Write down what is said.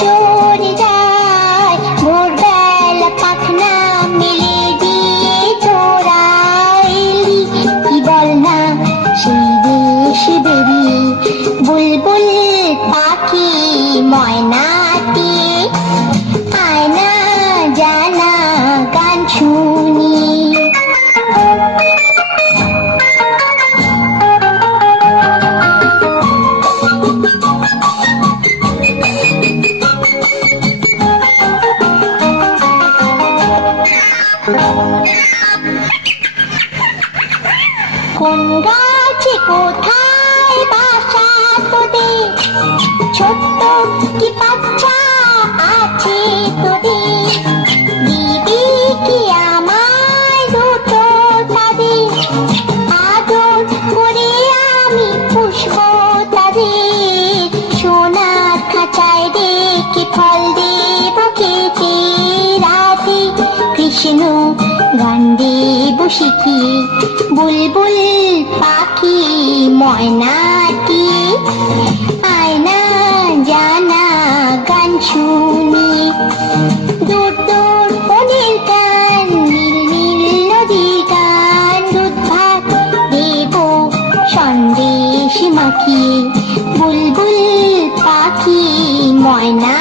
চড়ে যায় ভোরবেলা পাখনা মেলে দিয়ে চোরাইলি কি বল না সেই দেশে বেরিয়ে বুলবুল পাখি ময়নাটি আয়না জানা গান শুনি। কোন গাছে কোথায় বাসা তোদের ছোট্ট কি বাচ্চা আছে তোদের দিদি কি আমায় দুটো তাদের আদর করে আমি পুষবো তাদের সোনার খাঁচায় রেখে ফল দেব খেতে রাতে কৃষ্ণ গান দেব শিখিয়ে বুলবুল পাখি ময়নাটি আয়না জানা গান শুনি। দূর দূর বনের গান নীল নীল নদীর গান দুধ ভাত দেব সন্দেশ মাখিয়ে বুলবুল পাখি ময়না